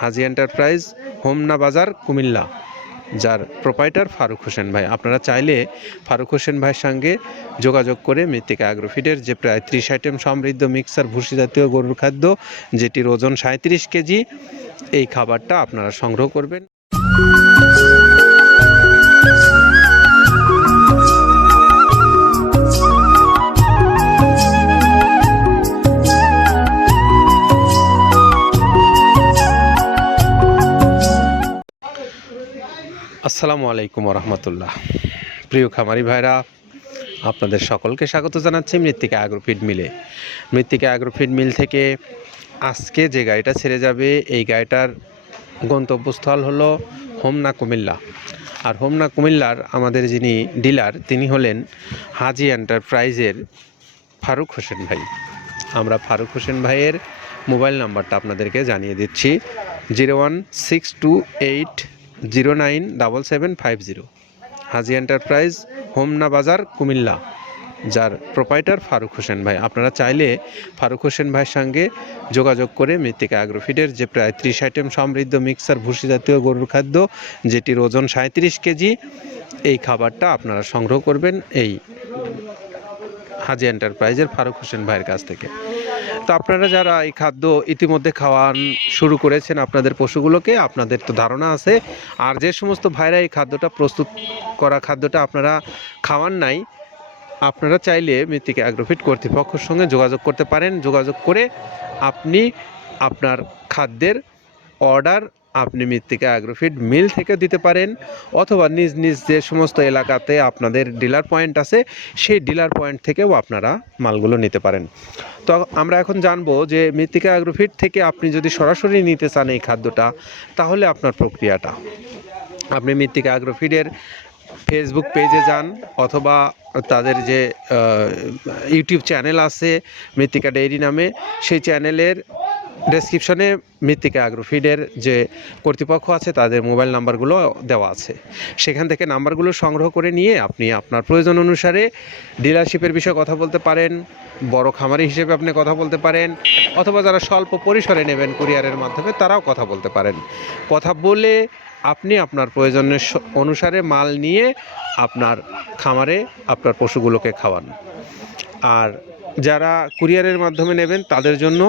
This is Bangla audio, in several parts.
হাজি এন্টারপ্রাইজ হোমনা বাজার, কুমিল্লা। যার প্রোপাইটার ফারুক হোসেন ভাই। আপনারা চাইলে ফারুক হোসেন ভাইয়ের সঙ্গে যোগাযোগ করে মৃত্তিকা অ্যাগ্রোফিডের যে প্রায় ত্রিশ আইটেম সমৃদ্ধ মিক্সার ভুসি জাতীয় গরুর খাদ্য, যেটির ওজন সাঁত্রিশ কেজি, এই খাবারটা আপনারা সংগ্রহ করবেন। আসসালামু আলাইকুম রহমতুল্লাহ প্রিয় খামারি ভাইরা, আপনাদের সকলকে স্বাগত জানাচ্ছি মৃত্তিকা অ্যাগ্রোফিড মিলে মৃত্তিকা অ্যাগ্রোফিড মিল থেকে আজকে যে গাড়িটা ছেড়ে যাবে, এই গাড়িটার গন্তব্যস্থল হলো হোমনা কুমিল্লা। আর হোমনা কুমিল্লার আমাদের যিনি ডিলার, তিনি হলেন হাজি এন্টারপ্রাইজের ফারুক হোসেন ভাই। আমরা ফারুক হোসেন ভাইয়ের মোবাইল নাম্বারটা আপনাদেরকে জানিয়ে দিচ্ছি, zero one six two eight zero nine double seven five zero. Haji enterprise, Homna Bazar, Cumilla. যার প্রোপাইটার ফারুক হোসেন ভাই। আপনারা চাইলে ফারুক হোসেন ভাইয়ের সঙ্গে যোগাযোগ করে মৃত্তিকা অ্যাগ্রোফিডের যে প্রায় ত্রিশ আইটেম সমৃদ্ধ মিক্সার ভুসি জাতীয় গরুর খাদ্য, যেটির ওজন সাঁত্রিশ কেজি, এই খাবারটা আপনারা সংগ্রহ করবেন এই হাজি এন্টারপ্রাইজের ফারুক হোসেন ভাইয়ের কাছ থেকে। তো আপনারা যারা এই খাদ্য ইতিমধ্যে খাওয়ান শুরু করেছেন আপনাদের পশুগুলোকে, আপনাদের তো ধারণা আছে। আর যে সমস্ত ভাইরা এই খাদ্যটা প্রস্তুত করা খাদ্যটা আপনারা খাওয়ান নাই, আপনারা চাইলে মৃত্তিকা অ্যাগ্রোফিট কর্তৃপক্ষের সঙ্গে যোগাযোগ করতে পারেন। যোগাযোগ করে আপনি আপনার খাদ্যের অর্ডার আপনি মৃত্তিকা অ্যাগ্রোফিট মিল থেকে দিতে পারেন অথবা নিজ নিজ যে সমস্ত এলাকাতে আপনাদের ডিলার পয়েন্ট আছে, সেই ডিলার পয়েন্ট থেকেও আপনারা মালগুলো নিতে পারেন। তো আমরা এখন জানব যে মৃত্তিকা অ্যাগ্রোফিট থেকে আপনি যদি সরাসরি নিতে চান এই খাদ্যটা, তাহলে আপনার প্রক্রিয়াটা। আপনি মৃত্তিকা অ্যাগ্রোফিডের ফেসবুক পেজে যান অথবা তাদের যে ইউটিউব চ্যানেল আছে মৃত্তিকা ডেইরি নামে, সেই চ্যানেলের ডেসক্রিপশনে মৃত্তিকা অ্যাগ্রোফিডের যে কর্তৃপক্ষ আছে, তাদের মোবাইল নাম্বারগুলো দেওয়া আছে। সেখান থেকে নাম্বারগুলো সংগ্রহ করে নিয়ে আপনি আপনার প্রয়োজন অনুসারে ডিলারশিপের বিষয়ে কথা বলতে পারেন, বড় খামারি হিসেবে আপনি কথা বলতে পারেন, অথবা যারা স্বল্প পরিসরে নেবেন কুরিয়ারের মাধ্যমে, তারাও কথা বলতে পারেন। কথা বলে আপনি আপনার প্রয়োজনের অনুসারে মাল নিয়ে আপনার খামারে আপনার পশুগুলোকে খাওয়ান। আর যারা কুরিয়ারের মাধ্যমে নেবেন, তাদের জন্য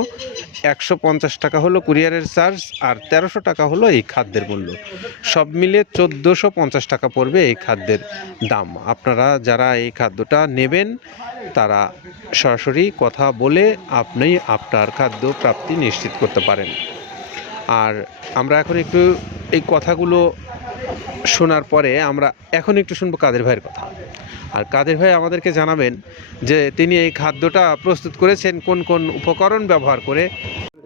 একশো পঞ্চাশ টাকা হলো কুরিয়ারের চার্জ আর তেরোশো টাকা হলো এই খাদ্যের মূল্য। সব মিলে চোদ্দোশো পঞ্চাশ টাকা পড়বে এই খাদ্যের দাম। আপনারা যারা এই খাদ্যটা নেবেন, তারা সরাসরি কথা বলে আপনি আপনার খাদ্য প্রাপ্তি নিশ্চিত করতে পারেন। আর আমরা এখন একটু এই কথাগুলো শোনার পরে আমরা এখন একটু শুনব কাদের ভাইয়ের কথা। আর কাদের ভাই আমাদেরকে জানাবেন যে তিনি এই খাদ্যটা প্রস্তুত করেছেন, কোন কোন উপকরণ ব্যবহার করে।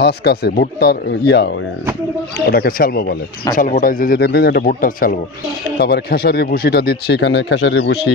হাস্ক আছে ভুট্টার ইয়া ওটাকে স্যালবো বলে। স্যালবোটাই যে যে দেখবেন এটা ভুট্টার স্যালবো তারপরে খেসারির ভুষিটা দিচ্ছি এখানে খেসারির ভুসি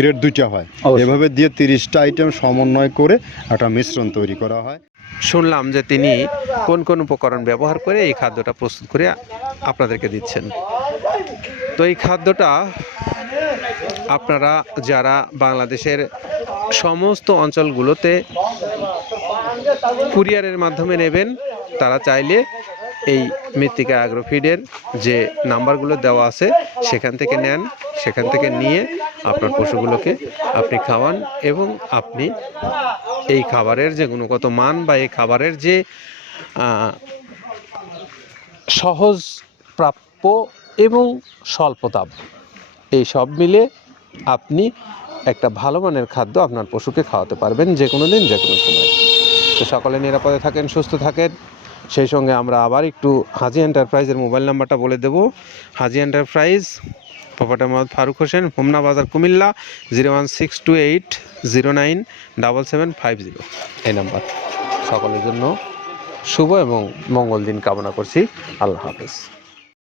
গ্রেড দুইটা হয়। এভাবে দিয়ে তিরিশটা আইটেম সমন্বয় করে একটা মিশ্রণ তৈরি করা হয়। শুনলাম যে তিনি কোন কোন উপকরণ ব্যবহার করে এই খাদ্যটা প্রস্তুত করে আপনাদেরকে দিচ্ছেন। তো এই খাদ্যটা আপনারা যারা বাংলাদেশের সমস্ত অঞ্চলগুলোতে কুরিয়ারের মাধ্যমে নেবেন তারা চাইলে এই মৃত্তিকা অ্যাগ্রোফিডের যে নাম্বারগুলো দেওয়া আছে, সেখান থেকে নেন। সেখান থেকে নিয়ে আপনার পশুগুলোকে আপনি খাওয়ান এবং আপনি এই খাবারের যে গুণগত মান বা এই খাবারের যে সহজ প্রাপ্য এবং স্বল্প দাম এই সব মিলে আপনি একটা ভালো মানের খাদ্য আপনার পশুকে খাওয়াতে পারবেন যে কোনো দিন যে কোনো সময়। তো সকলে নিরাপদে থাকেন, সুস্থ থাকেন। সেই সঙ্গে আমরা আবার একটু হাজি এন্টারপ্রাইজের মোবাইল নাম্বারটা বলে দেব। Haji enterprise proprietor Mohammad Faruk Hossain, Homna Bazar Cumilla, zero one six two eight, zero nine double seven five zero. এই নাম্বার। সকলের জন্য শুভ এবং মঙ্গল দিন কামনা করছি। আল্লাহ হাফেজ।